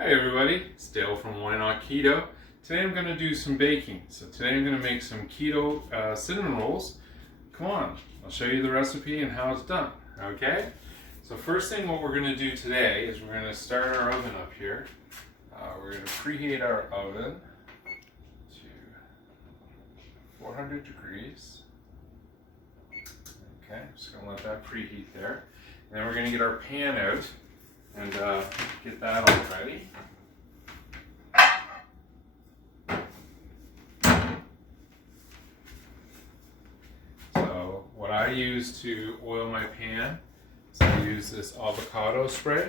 Hi everybody, it's Dale from Why Not Keto. Today I'm going to do some baking. So today I'm going to make some keto cinnamon rolls. Come on, I'll show you the recipe and how it's done, okay? So first thing what we're going to do today is we're going to start our oven up here. We're going to preheat our oven to 400 degrees. Okay, just going to let that preheat there. And then we're going to get our pan out and get that all ready. So what I use to oil my pan is I use this avocado spray.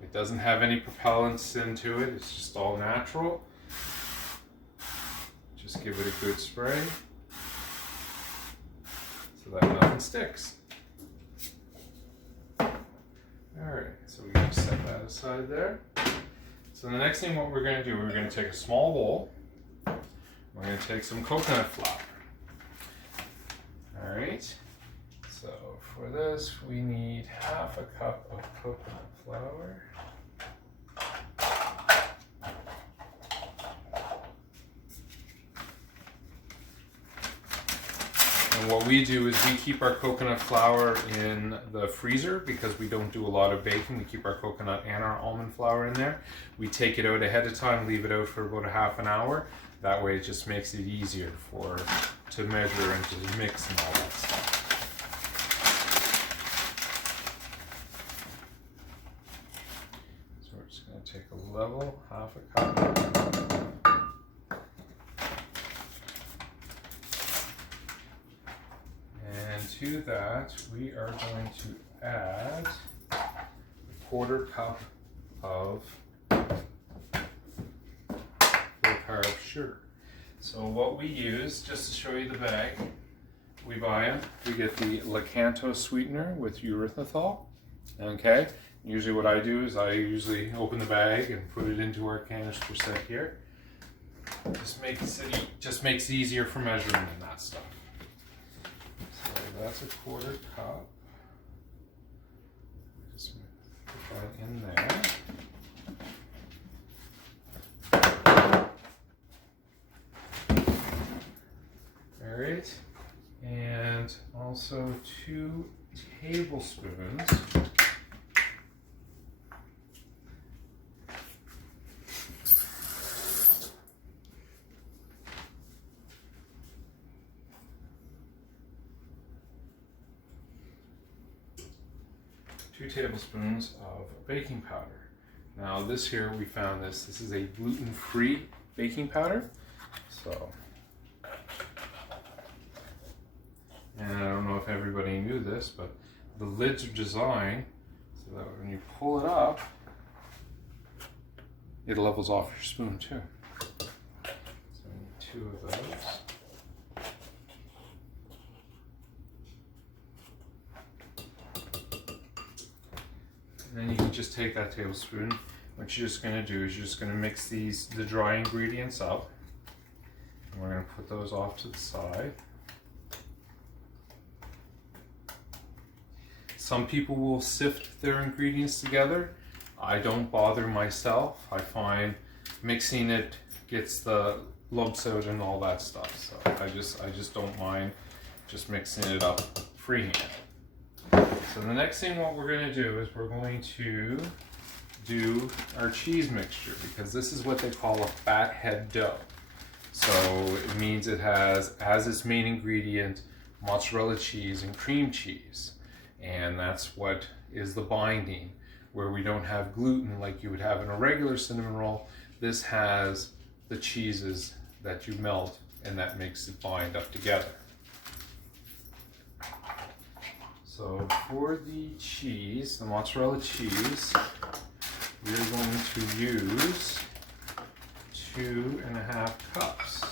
It doesn't have any propellants into it, it's just all natural. Just give it a good spray so that nothing sticks. Alright, so we're going to set that aside there. So the next thing what we're going to do, we're going to take a small bowl. We're going to take some coconut flour. Alright, so for this we need half a cup of coconut flour. And what we do is we keep our coconut flour in the freezer because we don't do a lot of baking. We keep our coconut and our almond flour in there. We take it out ahead of time, leave it out for about a half an hour. That way it just makes it easier to measure and to mix and all that stuff. So we're just going to take a level, half a cup. And to that, we are going to add a quarter cup of full-carb sugar. So what we use, just to show you the bag, we buy them. We get the Keto sweetener with erythritol. Okay. Usually what I do is I usually open the bag and put it into our canister set here. Just makes it easier for measuring and that stuff. So that's a quarter cup. Just put that in there. Alright, and also 2 tablespoons of baking powder. Now this here, we found this is a gluten-free baking powder. So, and I don't know if everybody knew this, but the lids are designed so that when you pull it up, it levels off your spoon too. So we need 2 of those. And then you can just take that tablespoon. What you're just going to do is you're just going to mix the dry ingredients up. And we're going to put those off to the side. Some people will sift their ingredients together. I don't bother myself. I find mixing it gets the lumps out and all that stuff. So I just don't mind just mixing it up freehand. So the next thing what we're going to do is we're going to do our cheese mixture, because this is what they call a fathead dough. So it means it has, as its main ingredient, mozzarella cheese and cream cheese. And that's what is the binding, where we don't have gluten like you would have in a regular cinnamon roll. This has the cheeses that you melt and that makes it bind up together. So for the cheese, the mozzarella cheese, we're going to use 2.5 cups.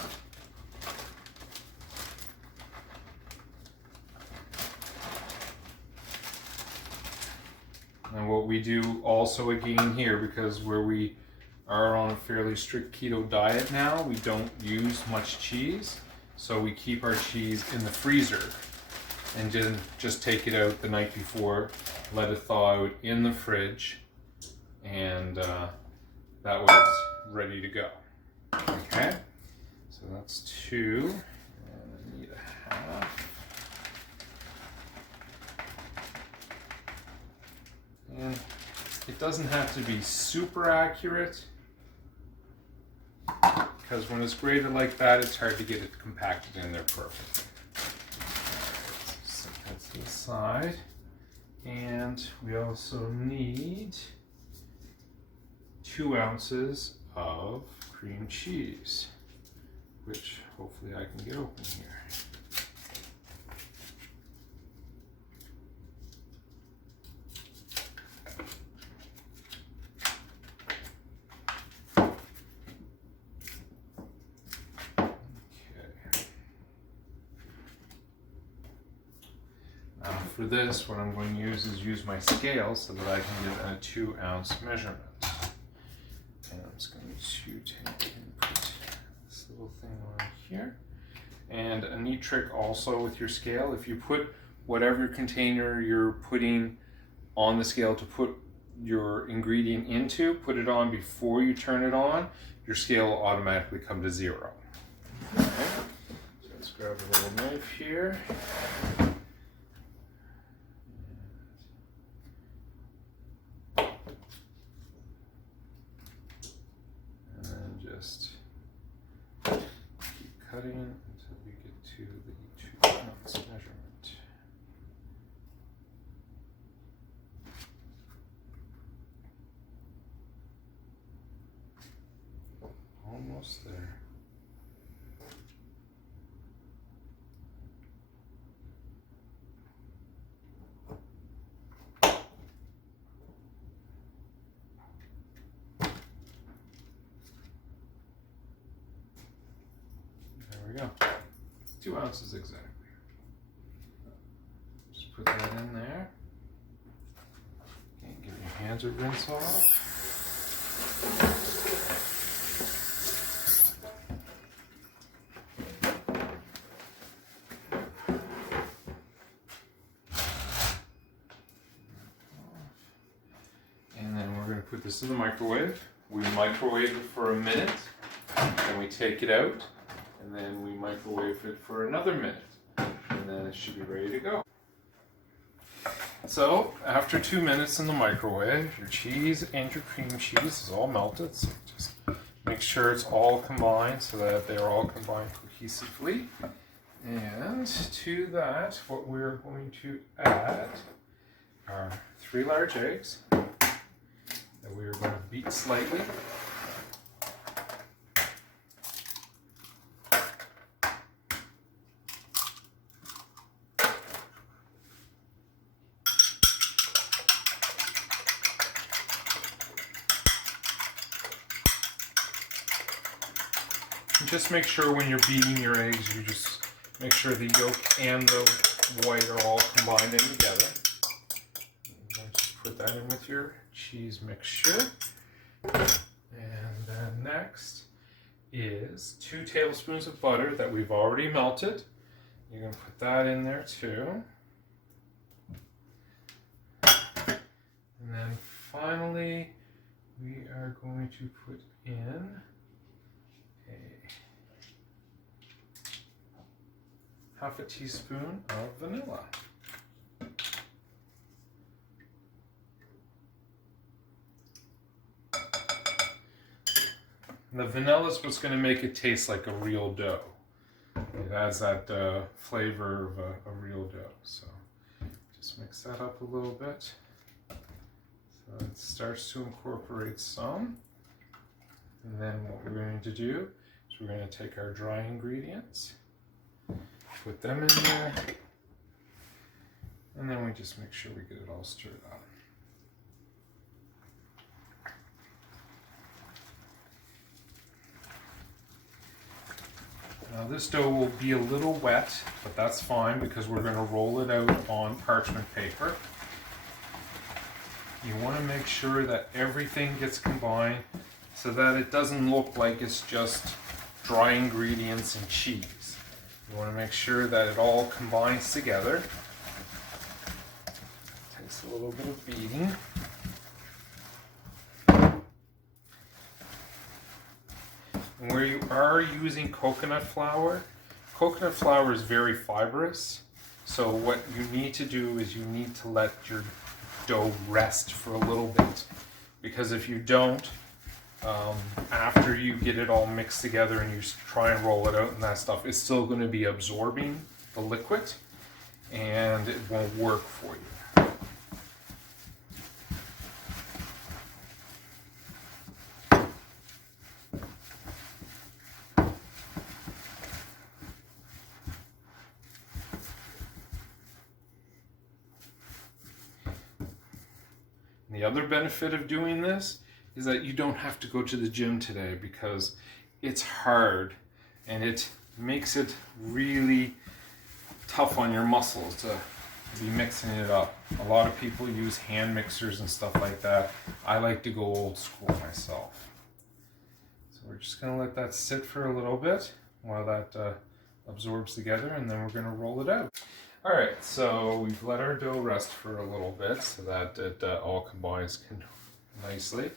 And what we do also again here, because where we are on a fairly strict keto diet now, we don't use much cheese. So we keep our cheese in the freezer and then just take it out the night before, let it thaw out in the fridge, and that way it's ready to go. Okay, so that's 2, and I need a half. And it doesn't have to be super accurate, because when it's grated like that, it's hard to get it compacted in there perfectly. Right, so set that to the side. And we also need 2 ounces of cream cheese, which hopefully I can get open here. For this, what I'm going to use my scale so that I can get a 2-ounce measurement. And I'm just going to take and put this little thing on here. And a neat trick also with your scale, if you put whatever container you're putting on the scale to put your ingredient into, put it on before you turn it on, your scale will automatically come to 0. Okay. So let's grab a little knife here. Just keep cutting until we get to the 2-ounce measurement. Almost there. There we go. 2 ounces exactly. Just put that in there. Okay, give your hands a rinse off. And then we're going to put this in the microwave. We microwave it for a minute, then we take it out. And then we microwave it for another minute, and then it should be ready to go. So after 2 minutes in the microwave, your cheese and your cream cheese is all melted. So just make sure it's all combined so that they're all combined cohesively. And to that, what we're going to add are 3 large eggs that we are going to beat slightly. Just make sure when you're beating your eggs, you just make sure the yolk and the white are all combined in together. And just put that in with your cheese mixture. And then next is 2 tablespoons of butter that we've already melted. You're going to put that in there too. And then finally, we are going to put in half a teaspoon of vanilla. And the vanilla is what's going to make it taste like a real dough. It adds that flavor of a real dough. So just mix that up a little bit. So it starts to incorporate some. And then what we're going to do is we're going to take our dry ingredients, put them in there, and then we just make sure we get it all stirred up. Now this dough will be a little wet, but that's fine because we're going to roll it out on parchment paper. You want to make sure that everything gets combined so that it doesn't look like it's just dry ingredients and cheese. You want to make sure that it all combines together. Takes a little bit of beating. And where you are using coconut flour is very fibrous. So what you need to do is you need to let your dough rest for a little bit. Because if you don't, after you get it all mixed together and you try and roll it out and that stuff, it's still going to be absorbing the liquid and it won't work for you. The other benefit of doing this is that you don't have to go to the gym today because it's hard and it makes it really tough on your muscles to be mixing it up. A lot of people use hand mixers and stuff like that. I like to go old school myself. So we're just going to let that sit for a little bit while that absorbs together, and then we're going to roll it out. Alright, so we've let our dough rest for a little bit so that it all combines nicely.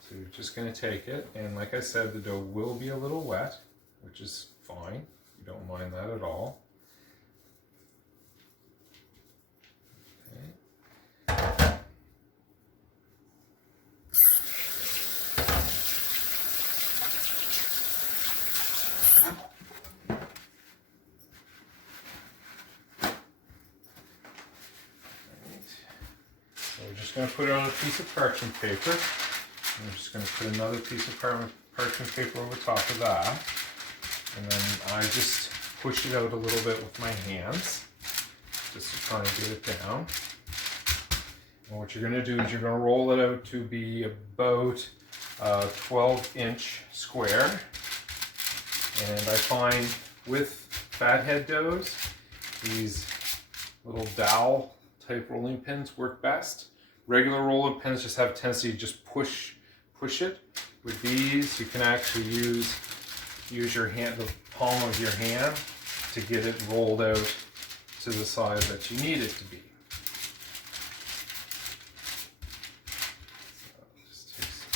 So you're just going to take it, and like I said, the dough will be a little wet, which is fine. You don't mind that at all. Okay. So we're just going to put it on a piece of parchment paper. And we're just going to put another piece of parchment paper over top of that. And then I just push it out a little bit with my hands, just to try and get it down. And what you're going to do is you're going to roll it out to be about a 12-inch square. And I find with fathead doughs, these little dowel type rolling pins work best. Regular rolling pins just have a tendency to just push it. With these, you can actually use your hand, the palm of your hand, to get it rolled out to the size that you need it to be. So it just takes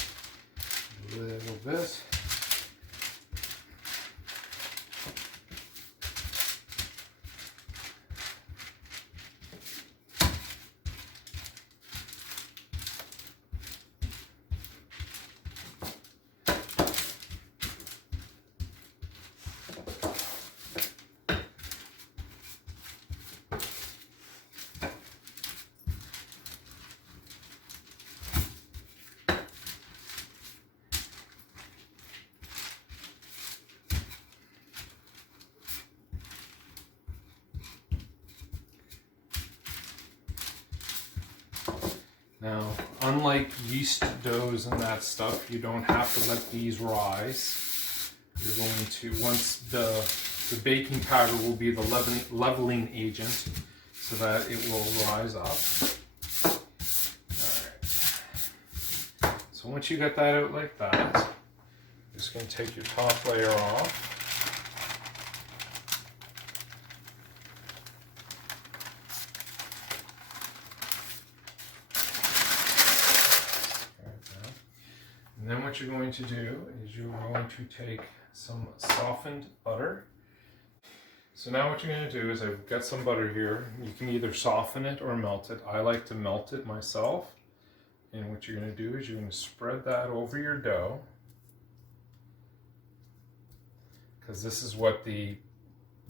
a little bit. Now, unlike yeast doughs and that stuff, you don't have to let these rise. You're going to, once the baking powder will be the leveling agent so that it will rise up. Alright. So once you get that out like that, you're just going to take your top layer off. And then what you're going to do is you're going to take some softened butter. So now what you're going to do is I've got some butter here. You can either soften it or melt it. I like to melt it myself. And what you're going to do is you're going to spread that over your dough. Because this is what the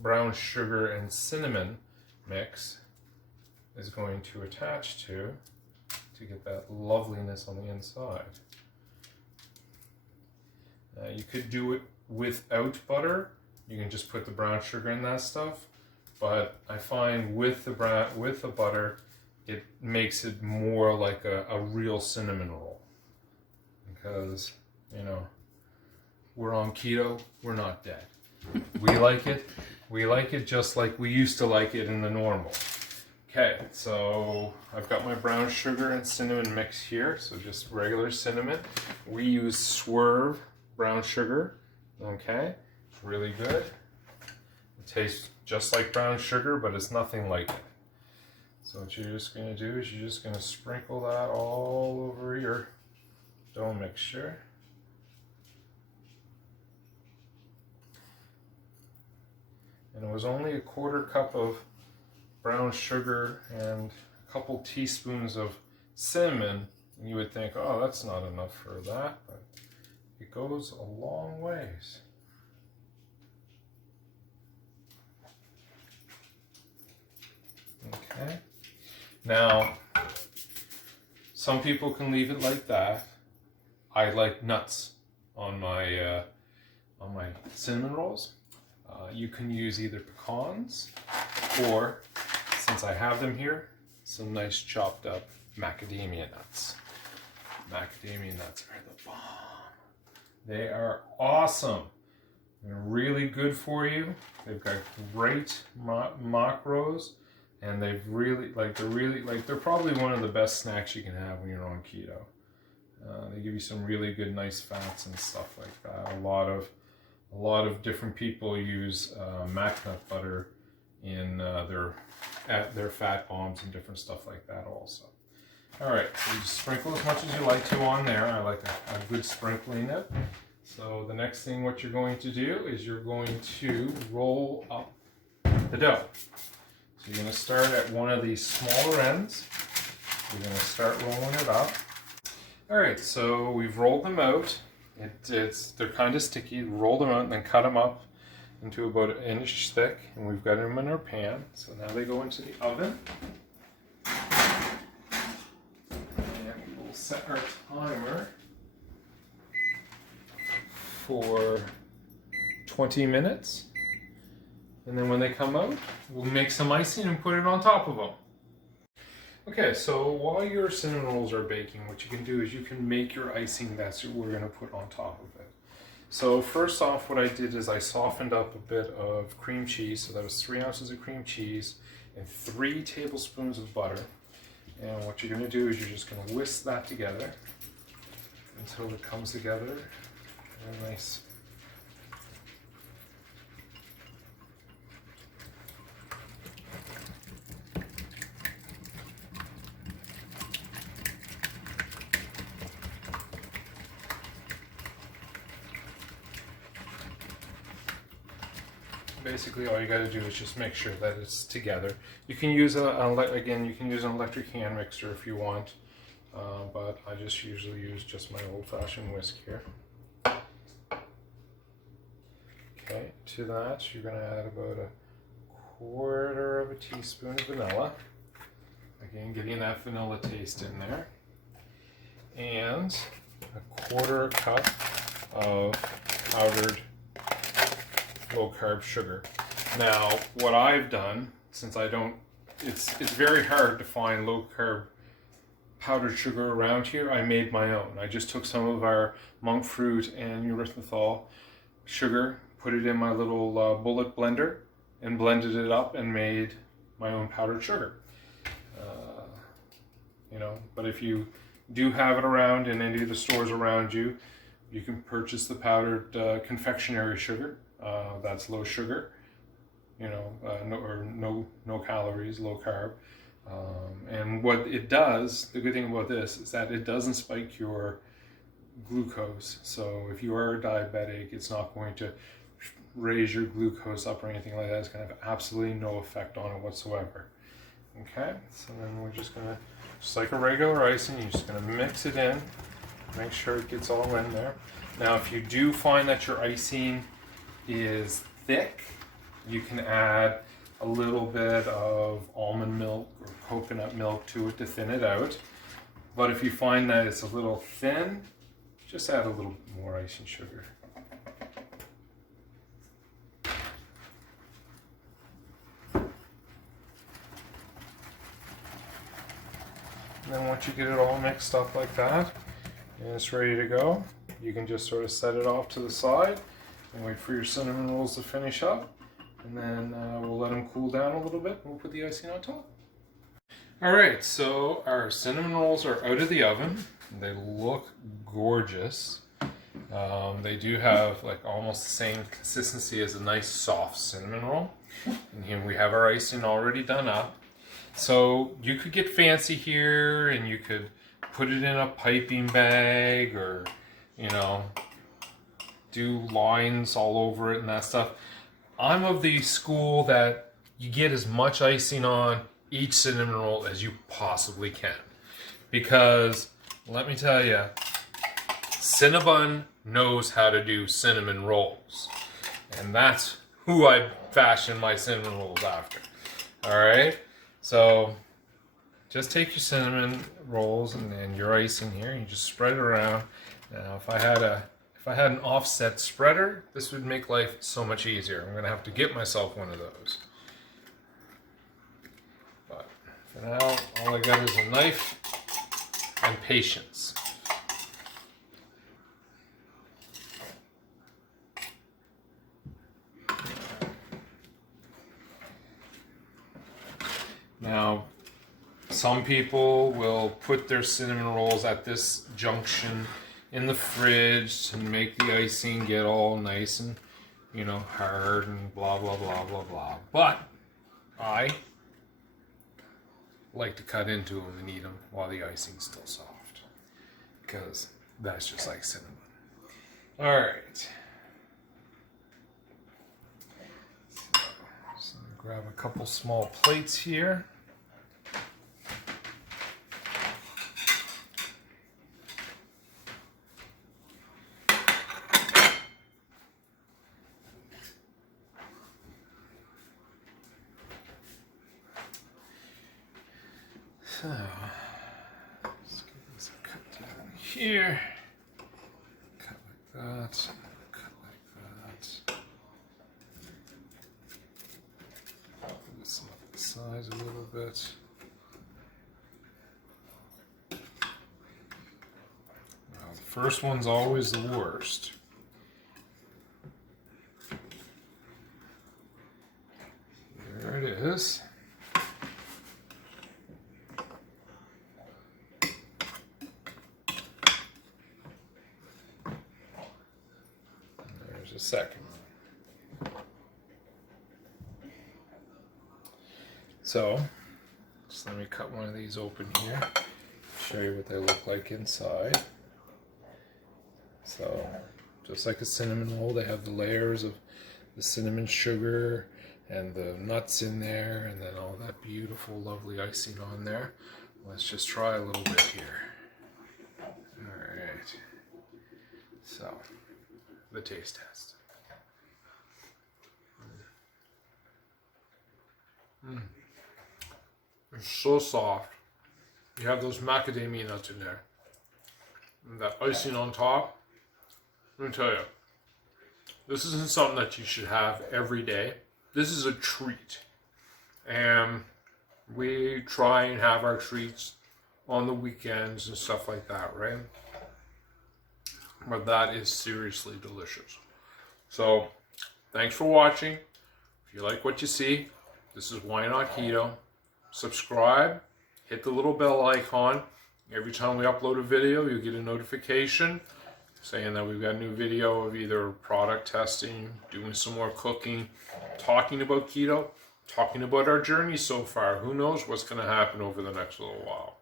brown sugar and cinnamon mix is going to attach to get that loveliness on the inside. You could do it without butter. You can just put the brown sugar in that stuff. But I find with the butter, it makes it more like a real cinnamon roll. Because, you know, we're on keto, we're not dead. We like it just like we used to like it in the normal. Okay, so I've got my brown sugar and cinnamon mix here, so just regular cinnamon. We use Swerve brown sugar, okay, it's really good. It tastes just like brown sugar, but it's nothing like it. So what you're just going to do is you're just going to sprinkle that all over your dough mixture. and it was only a 1/4 cup of brown sugar and a couple teaspoons of cinnamon. And you would think, oh, that's not enough for that, but it goes a long ways. Okay. Now, some people can leave it like that. I like nuts on my cinnamon rolls. You can use either pecans or, since I have them here, some nice chopped up macadamia nuts. Macadamia nuts are the bomb. They are awesome. They're really good for you. They've got great macros, and they're probably one of the best snacks you can have when you're on keto. They give you some really good, nice fats and stuff like that. A lot of different people use mac nut butter in their fat bombs and different stuff like that also. All right, so you just sprinkle as much as you like to on there. I like a good sprinkling it. So the next thing what you're going to do is you're going to roll up the dough. So you're going to start at one of these smaller ends. You're going to start rolling it up. All right, so we've rolled them out. They're kind of sticky. Roll them out and then cut them up into about 1 inch thick, and we've got them in our pan. So now they go into the oven. And we'll set our timer for 20 minutes. And then when they come out, we'll make some icing and put it on top of them. Okay, so while your cinnamon rolls are baking, what you can do is you can make your icing that we're going to put on top of it. So first off, what I did is I softened up a bit of cream cheese. So that was 3 ounces of cream cheese and 3 tablespoons of butter. And what you're going to do is you're just going to whisk that together until it comes together in a nice. Basically, all you got to do is just make sure that it's together. You can use you can use an electric hand mixer if you want, but I just usually use just my old-fashioned whisk here. Okay, to that you're going to add about a 1/4 teaspoon of vanilla. Again, getting that vanilla taste in there, and a 1/4 cup of powdered low-carb sugar. Now, what I've done, since it's very hard to find low-carb powdered sugar around here, I made my own. I just took some of our monk fruit and erythritol sugar, put it in my little bullet blender, and blended it up and made my own powdered sugar. But if you do have it around in any of the stores around you, you can purchase the powdered confectionery sugar. That's low sugar, no calories, low carb. And what it does, the good thing about this is that it doesn't spike your glucose. So if you are a diabetic, it's not going to raise your glucose up or anything like that. It's going to have absolutely no effect on it whatsoever. Okay, so then we're just going to, just like a regular icing, you're just going to mix it in, make sure it gets all in there. Now, if you do find that your icing is thick, you can add a little bit of almond milk or coconut milk to it to thin it out. But if you find that it's a little thin, just add a little more icing sugar. And then once you get it all mixed up like that and it's ready to go, you can just sort of set it off to the side and wait for your cinnamon rolls to finish up, and then we'll let them cool down a little bit and we'll put the icing on top. Alright, so our cinnamon rolls are out of the oven. They look gorgeous. They do have like almost the same consistency as a nice soft cinnamon roll. And here we have our icing already done up. So you could get fancy here and you could put it in a piping bag, or do lines all over it and that stuff. I'm of the school that you get as much icing on each cinnamon roll as you possibly can. Because, let me tell you, Cinnabon knows how to do cinnamon rolls. And that's who I fashion my cinnamon rolls after. Alright? So, just take your cinnamon rolls and your icing here, and you just spread it around. Now, if I had an offset spreader, this would make life so much easier. I'm gonna have to get myself one of those. But for now, all I got is a knife and patience. Now, some people will put their cinnamon rolls at this junction in the fridge to make the icing get all nice and, you know, hard and blah, blah, blah, blah, blah. But I like to cut into them and eat them while the icing's still soft, because that's just like cinnamon. All right. So grab a couple small plates here. So, let's get this cut down here. Cut like that. Cut like that. Loosen up the sides a little bit. Now, the first one's always the worst. There it is. A second. So, just let me cut one of these open here, show you what they look like inside. So, just like a cinnamon roll, they have the layers of the cinnamon sugar and the nuts in there, and then all that beautiful, lovely icing on there. Let's just try a little bit here. Alright. So, the taste test. It's so soft. You have those macadamia nuts in there. And that icing on top. Let me tell you, this isn't something that you should have every day. This is a treat. And we try and have our treats on the weekends and stuff like that, right? But that is seriously delicious. So, thanks for watching. If you like what you see, this is Why Not Keto. Subscribe, hit the little bell icon. Every time we upload a video, you'll get a notification saying that we've got a new video of either product testing, doing some more cooking, talking about keto, talking about our journey so far. Who knows what's going to happen over the next little while.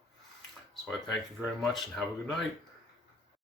So I thank you very much and have a good night.